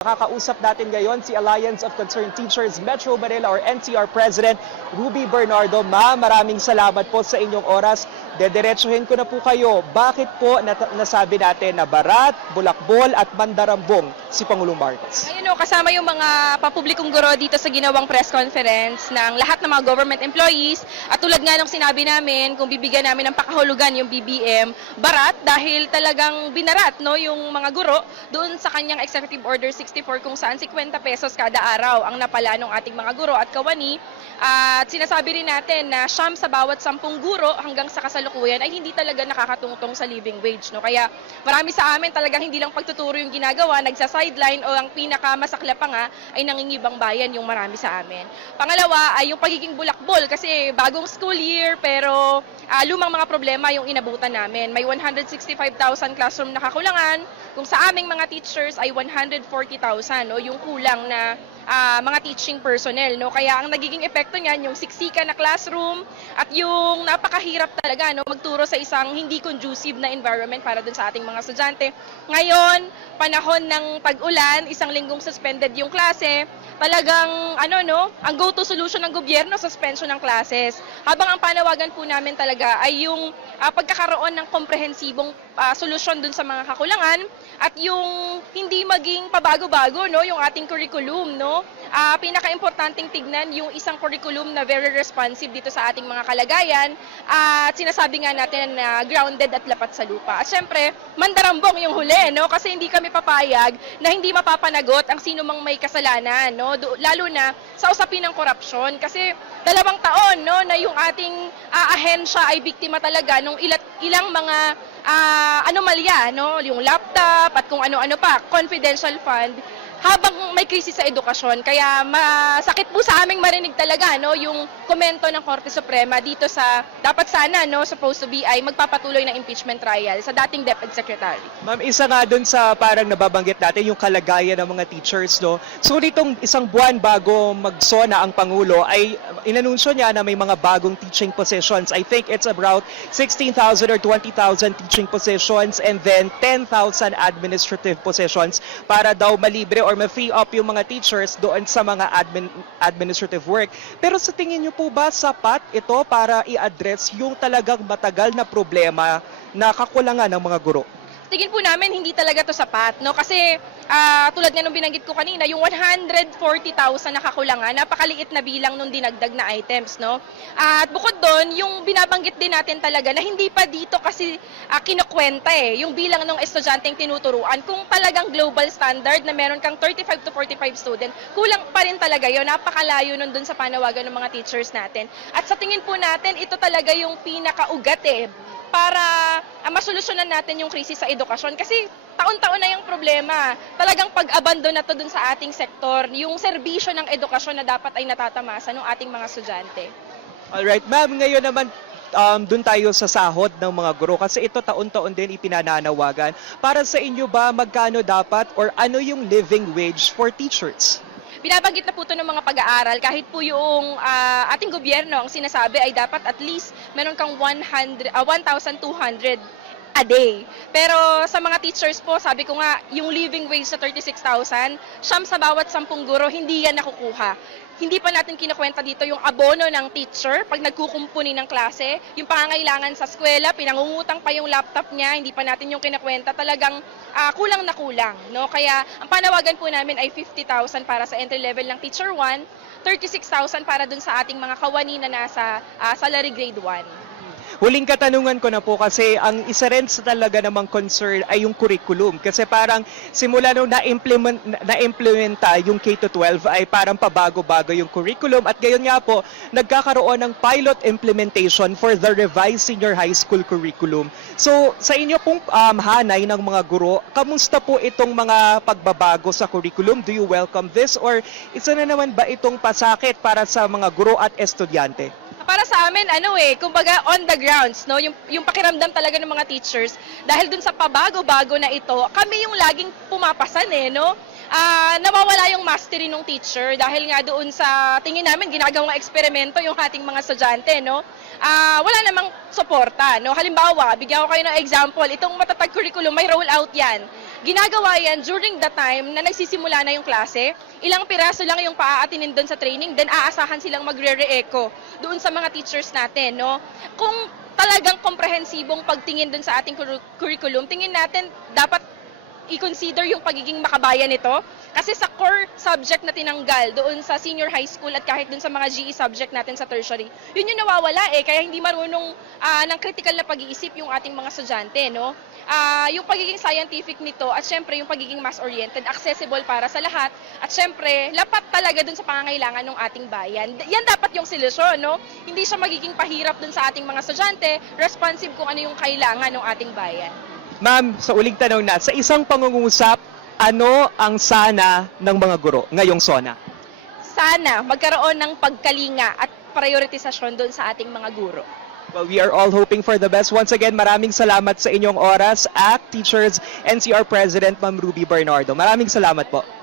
Makakausap natin ngayon si Alliance of Concerned Teachers Metro Manila or NCR President Ruby Bernardo. Ma, maraming salamat po sa inyong oras. Dediretsuhin ko na po kayo. Bakit po nasabi natin na Barat, Bulakbol at Mandarambong si Pangulong Marcos? Ayun o, kasama yung mga papublikong guro dito sa ginawang press conference ng lahat ng mga government employees. At tulad nga ng sinabi namin, kung bibigyan namin ng pakahulugan yung BBM, barat dahil talagang binarat no, yung mga guro doon sa kanyang Executive Order 64 kung saan 50 pesos kada araw ang napala ng ating mga guro at kawani. At sinasabi rin natin na siyam sa bawat sampung guro hanggang sa kasalukuyan ay hindi talaga nakakatungtong sa living wage. No? Kaya marami sa amin talagang hindi lang pagtuturo yung ginagawa, nagsa-sideline o ang pinakamasakla pa nga ay nangingibang bayan yung marami sa amin. Pangalawa ay yung pagiging bulakbol kasi bagong school year pero ah, lumang mga problema yung inabutan namin. May 165,000 classroom na kakulangan, kung sa aming mga teachers ay 140,000 no, yung kulang na ah, mga teaching personnel no? Kaya ang nagiging epekto niyan yung siksika na classroom at yung napakahirap talaga no? Magturo sa isang hindi conducive na environment para dun sa ating mga estudyante. Ngayon panahon ng tag-ulan isang linggong suspended yung klase talagang ano no? Ang go-to solution ng gobyerno suspension ng classes. Habang ang panawagan po namin talaga ay yung ah, pagkakaroon ng komprehensibong ah, solusyon dun sa mga kakulangan at yung hindi maging pabago-bago no? Yung ating curriculum no Ah, pinaka-importanting tignan yung isang curriculum na very responsive dito sa ating mga kalagayan at sinasabi nga natin na grounded at lapat sa lupa. At syempre, mandarambong yung huli, no? Kasi hindi kami papayag na hindi mapapanagot ang sino mang may kasalanan, no? Do- lalo na sa usapin ng korupsyon. Kasi dalawang taon, no, na yung ating ah, ahensya ay biktima talaga nung ilat, ilang mga ah, anomalya, no? Yung laptop at kung ano-ano pa, confidential fund habang may krisis sa edukasyon. Kaya masakit po sa aming marinig talaga no, yung komento ng Korte Suprema dito sa dapat sana no supposed to be ay magpapatuloy ng impeachment trial sa dating DepEd Secretary. Ma'am, isa nga dun sa parang nababanggit natin yung kalagayan ng mga teachers, no? So nitong isang buwan bago magsona ang Pangulo ay inanunsyo niya na may mga bagong teaching positions. I think it's about 16,000 or 20,000 teaching positions and then 10,000 administrative positions para daw malibre or ma-free up yung mga teachers doon sa mga admin, administrative work. Pero sa tingin niyo po ba sapat ito para i-address yung talagang matagal na problema na kakulangan ng mga guro? Tingin po namin hindi talaga to sapat no kasi ah, tulad nga nung binanggit ko kanina yung 140,000 na kakulangan napakaliit na bilang nung dinagdag na items no. At bukod doon yung binabanggit din natin talaga na hindi pa dito kasi ah, kinukwenta eh yung bilang ng estudyanteng tinuturuan kung talagang global standard na meron kang 35 to 45 student kulang pa rin talaga yun napakalayo nun dun sa panawagan ng mga teachers natin. At sa tingin po natin ito talaga yung pinakaugat eh para ah, masolusyonan natin yung krisis sa edukasyon kasi taon-taon na yung problema. Talagang pag-abandon na to dun sa ating sektor, yung serbisyo ng edukasyon na dapat ay natatamasa ng ating mga estudyante. Alright, ma'am, ngayon naman um, dun tayo sa sahod ng mga guro kasi ito taon-taon din ipinananawagan. Para sa inyo ba, magkano dapat or ano yung living wage for teachers? Binabanggit na po ito ng mga pag-aaral. Kahit po yung ah, ating gobyerno ang sinasabi ay dapat at least meron kang 100, ah, 1,200 a day. Pero sa mga teachers po, sabi ko nga, yung living wage sa 36,000, siyam sa bawat sampung guro, hindi yan nakukuha. Hindi pa natin kinukwenta dito yung abono ng teacher pag nagkukumpuni ng klase, yung pangangailangan sa eskwela, pinangungutang pa yung laptop niya, hindi pa natin yung kinukwenta, talagang ah, kulang na kulang. No? Kaya ang panawagan po namin ay 50,000 para sa entry level ng teacher 1, 36,000 para dun sa ating mga kawani na nasa ah, salary grade 1. Huling katanungan ko na po kasi ang isa rin sa talaga namang concern ay yung curriculum. Kasi parang simula nung na-implement, na-implementa yung K-12 ay parang pabago-bago yung curriculum. At gayon nga po, nagkakaroon ng pilot implementation for the revised senior high school curriculum. So sa inyo pong um, hanay ng mga guro, kamusta po itong mga pagbabago sa curriculum? Do you welcome this? Or isa na naman ba itong pasakit para sa mga guro at estudyante? Para sa amin, ano eh, kumbaga on the grounds, no? Yung, yung pakiramdam talaga ng mga teachers, dahil dun sa pabago-bago na ito, kami yung laging pumapasan eh, no? Ah, nawawala yung mastery ng teacher dahil nga doon sa tingin namin ginagawang eksperimento yung ating mga estudyante, no? Ah, wala namang suporta, no? Halimbawa, bigyan ko kayo ng example, itong matatag curriculum, may roll out 'yan. ginagawa yan during the time na nagsisimula na yung klase. Ilang piraso lang yung paaatinin doon sa training, then aasahan silang magre-re-echo doon sa mga teachers natin, no? Kung talagang komprehensibong pagtingin doon sa ating curri- curriculum, tingin natin dapat i-consider yung pagiging makabayan nito. Kasi sa core subject na tinanggal doon sa senior high school at kahit doon sa mga GE subject natin sa tertiary, yun yung nawawala eh. Kaya hindi marunong ah, ng critical na pag-iisip yung ating mga estudyante, no? Ah, yung pagiging scientific nito at syempre yung pagiging mass-oriented, accessible para sa lahat at syempre lapat talaga dun sa pangangailangan ng ating bayan. Yan dapat yung solusyon, no? Hindi siya magiging pahirap dun sa ating mga estudyante, responsive kung ano yung kailangan ng ating bayan. Ma'am, sa uling tanong na, sa isang pangungusap, ano ang sana ng mga guro ngayong SONA? Sana magkaroon ng pagkalinga at prioritisasyon doon sa ating mga guro. Well, we are all hoping for the best. Once again, maraming salamat sa inyong oras, ACT Teachers, NCR President Ma'am Ruby Bernardo. Maraming salamat po.